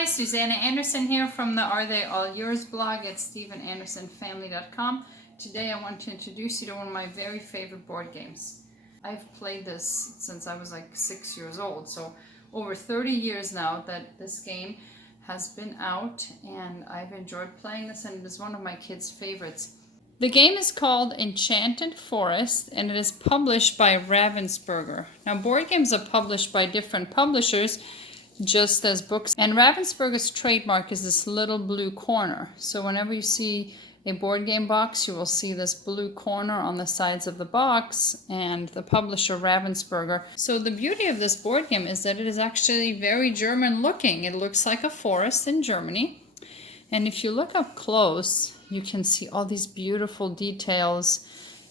Hi, Susanna Anderson here from the Are They All Yours blog at StephenAndersonFamily.com. Today I want to introduce you to one of my very favorite board games. I've played this since I was like 6 years old, so over 30 years now that this game has been out, and I've enjoyed playing this, and it is one of my kids' favorites. The game is called Enchanted Forest, and it is published by Ravensburger. Now, board games are published by different publishers, just as books. And Ravensburger's trademark is this little blue corner. So whenever you see a board game box, you will see this blue corner on the sides of the box, and the publisher Ravensburger. So the beauty of this board game is that it is actually very German looking. It looks like a forest in Germany. And if you look up close, you can see all these beautiful details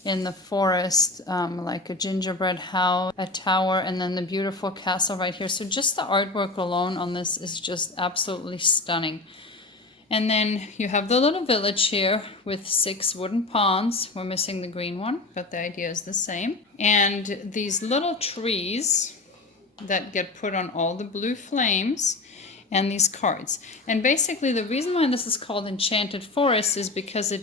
in the forest, like a gingerbread house, a tower, and then the beautiful castle right here. So just the artwork alone on this is just absolutely stunning. And then you have the little village here with 6 wooden pawns. We're missing the green one, but the idea is the same. And these little trees that get put on all the blue flames, and these cards. And basically the reason why this is called Enchanted Forest is because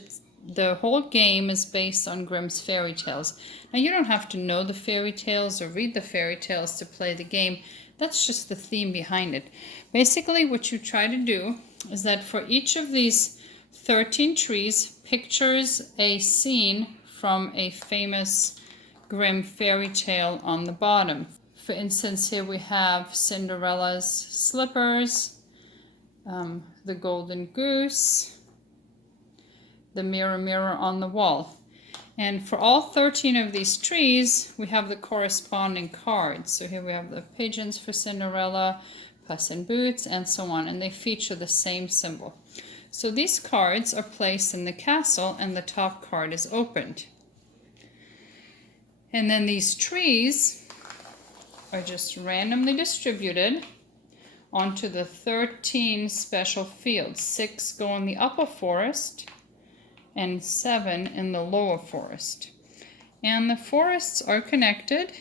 the whole game is based on Grimm's fairy tales. Now, you don't have to know the fairy tales or read the fairy tales to play the game. That's just the theme behind it. Basically, what you try to do is that for each of these 13 trees pictures a scene from a famous Grimm fairy tale on the bottom. For instance, here we have Cinderella's slippers, the golden goose, the mirror, mirror on the wall. And for all 13 of these trees, we have the corresponding cards. So here we have the pigeons for Cinderella, Puss in Boots, and so on. And they feature the same symbol. So these cards are placed in the castle, and the top card is opened. And then these trees are just randomly distributed onto the 13 special fields. 6 go in the upper forest, and 7 in the lower forest. And the forests are connected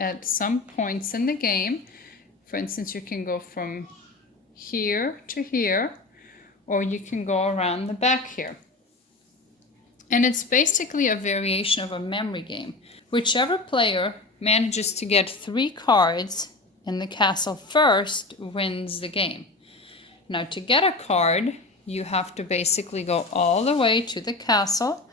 at some points in the game. For instance, you can go from here to here, or you can go around the back here. And it's basically a variation of a memory game. Whichever player manages to get 3 cards in the castle first wins the game. Now, to get a card, you have to basically go all the way to the castle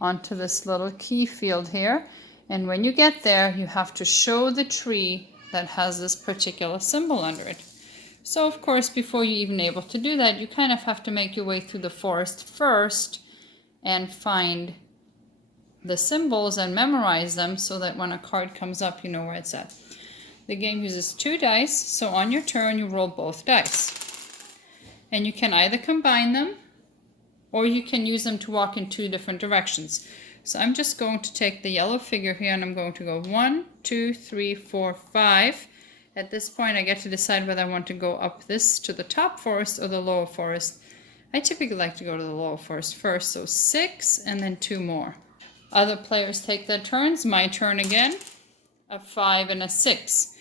onto this little key field here. And when you get there, you have to show the tree that has this particular symbol under it. So, of course, before you're even able to do that, you kind of have to make your way through the forest first and find the symbols and memorize them so that when a card comes up, you know where it's at. The game uses 2 dice, so on your turn, you roll both dice. And you can either combine them, or you can use them to walk in 2 different directions. So I'm just going to take the yellow figure here, and I'm going to go 1, 2, 3, 4, 5. At this point, I get to decide whether I want to go up this to the top forest or the lower forest. I typically like to go to the lower forest first, so 6 and then 2 more. Other players take their turns. My turn again, a 5 and a 6.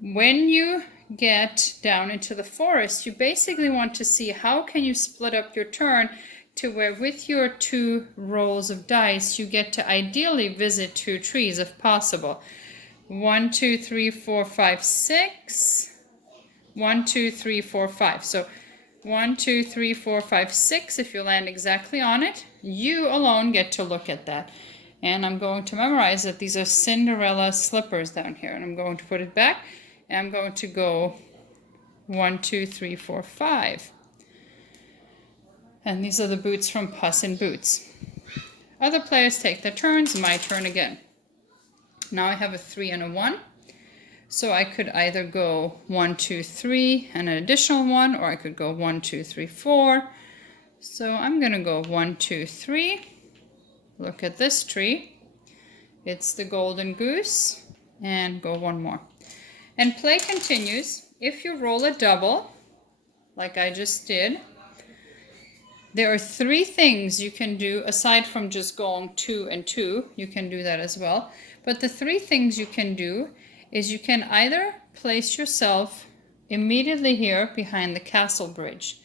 When you get down into the forest, you basically want to see how can you split up your turn to where with your 2 rolls of dice, you get to ideally visit 2 trees if possible. 1, 2, 3, 4, 5, 6. 1, 2, 3, 4, 5. So 1, 2, 3, 4, 5, 6. If you land exactly on it, you alone get to look at that. And I'm going to memorize that these are Cinderella slippers down here. And I'm going to put it back. And I'm going to go 1, 2, 3, 4, 5. And these are the boots from Puss in Boots. Other players take their turns. My turn again. Now I have a 3 and a 1. So I could either go 1, 2, 3 and an additional 1, or I could go 1, 2, 3, 4. So I'm going to go 1, 2, 3. Look at this tree. It's the golden goose. And go 1 more. And play continues. If you roll a double, like I just did, there are 3 things you can do aside from just going 2 and 2. You can do that as well. But the 3 things you can do is you can either place yourself immediately here behind the castle bridge.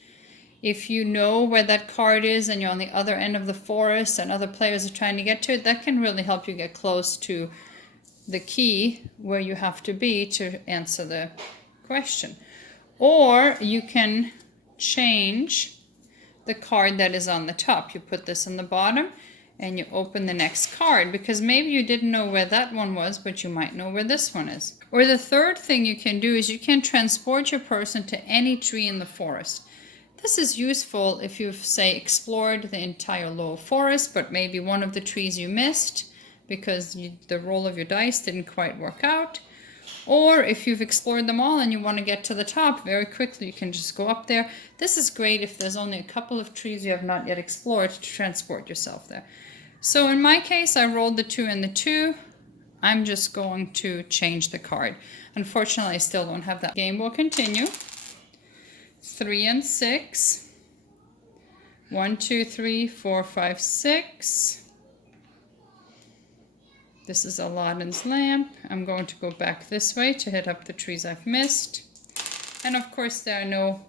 If you know where that card is and you're on the other end of the forest and other players are trying to get to it, that can really help you get close to the key where you have to be to answer the question. Or you can change the card that is on the top. You put this on the bottom and you open the next card, because maybe you didn't know where that one was, but you might know where this one is. Or the third thing you can do is you can transport your person to any tree in the forest. This is useful if you've, say, explored the entire lower forest, but maybe one of the trees you missed because the roll of your dice didn't quite work out. Or if you've explored them all and you want to get to the top very quickly, you can just go up there. This is great if there's only a couple of trees you have not yet explored to transport yourself there. So in my case, I rolled the 2 and the 2. I'm just going to change the card. Unfortunately, I still don't have that. Game will continue. 3 and 6. 1, 2, 3, 4, 5, 6. This is Aladdin's lamp. I'm going to go back this way to hit up the trees I've missed. And of course, there are no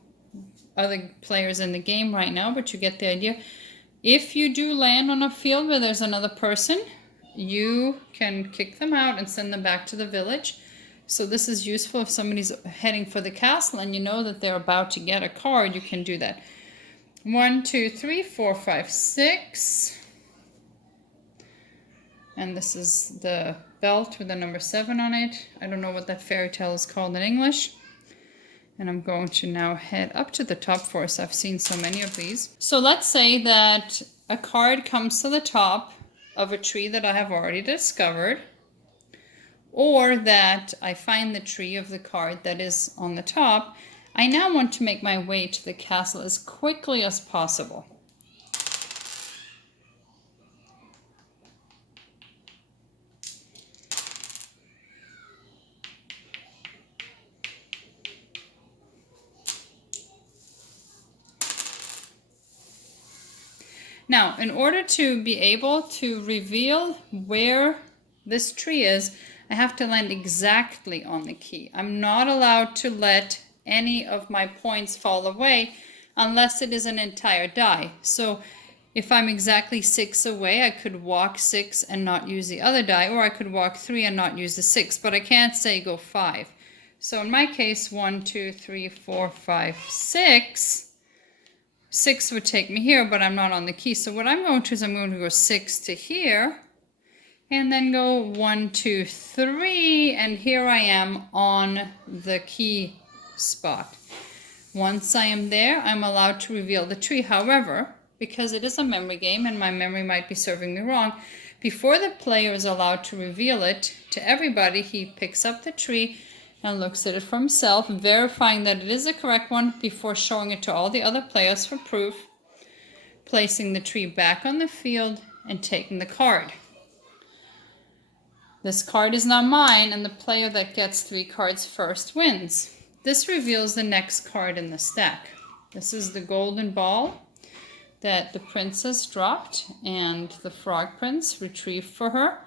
other players in the game right now, but you get the idea. If you do land on a field where there's another person, you can kick them out and send them back to the village. So this is useful if somebody's heading for the castle and you know that they're about to get a card, you can do that. 1, 2, 3, 4, 5, 6. And this is the belt with the number 7 on it. I don't know what that fairy tale is called in English. And I'm going to now head up to the top forest. I've seen so many of these. So let's say that a card comes to the top of a tree that I have already discovered, or that I find the tree of the card that is on the top. I now want to make my way to the castle as quickly as possible. Now, in order to be able to reveal where this tree is, I have to land exactly on the key. I'm not allowed to let any of my points fall away unless it is an entire die. So if I'm exactly 6 away, I could walk 6 and not use the other die, or I could walk 3 and not use the 6, but I can't say go 5. So in my case, 1, 2, 3, 4, 5, 6. 6 would take me here, but I'm not on the key. So what I'm going to do is I'm going to go 6 to here, and then go 1, 2, 3, and here I am on the key spot. Once I am there, I'm allowed to reveal the tree. However, because it is a memory game and my memory might be serving me wrong, before the player is allowed to reveal it to everybody, he picks up the tree and looks at it for himself, verifying that it is the correct one before showing it to all the other players for proof, placing the tree back on the field and taking the card. This card is now mine, and the player that gets 3 cards first wins. This reveals the next card in the stack. This is the golden ball that the princess dropped and the frog prince retrieved for her.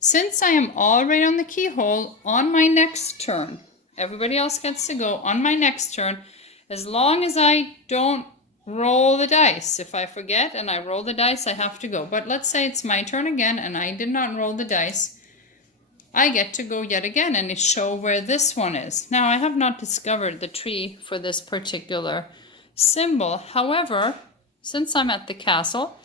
Since I am already on the keyhole, on my next turn, everybody else gets to go on my next turn, as long as I don't roll the dice. If I forget and I roll the dice, I have to go. But let's say it's my turn again and I did not roll the dice. I get to go yet again and show where this one is. Now, I have not discovered the tree for this particular symbol. However, since I'm at the castle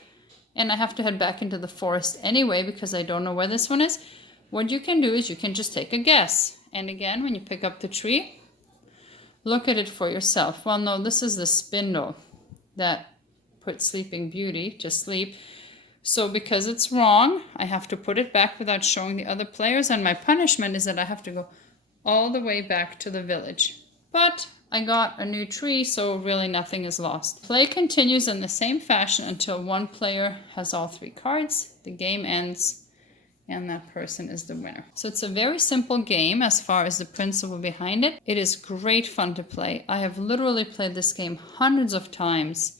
and I have to head back into the forest anyway because I don't know where this one is, what you can do is you can just take a guess. And again, when you pick up the tree, look at it for yourself. Well, no, this is the spindle that put Sleeping Beauty to sleep. So because it's wrong, I have to put it back without showing the other players, and my punishment is that I have to go all the way back to the village. But I got a new tree, so really nothing is lost. Play continues in the same fashion until one player has all 3 cards. The game ends, and that person is the winner. So it's a very simple game as far as the principle behind it. It is great fun to play. I have literally played this game hundreds of times.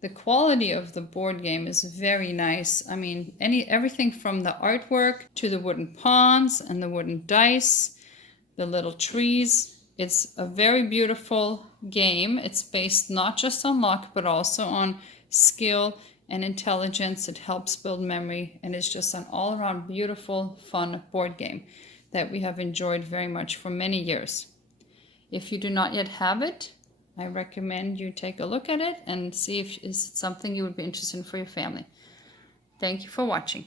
The quality of the board game is very nice. I mean, everything from the artwork to the wooden pawns and the wooden dice, the little trees. It's a very beautiful game. It's based not just on luck, but also on skill and intelligence. It helps build memory, and it's just an all-around beautiful, fun board game that we have enjoyed very much for many years. If you do not yet have it, I recommend you take a look at it and see if it's something you would be interested in for your family. Thank you for watching.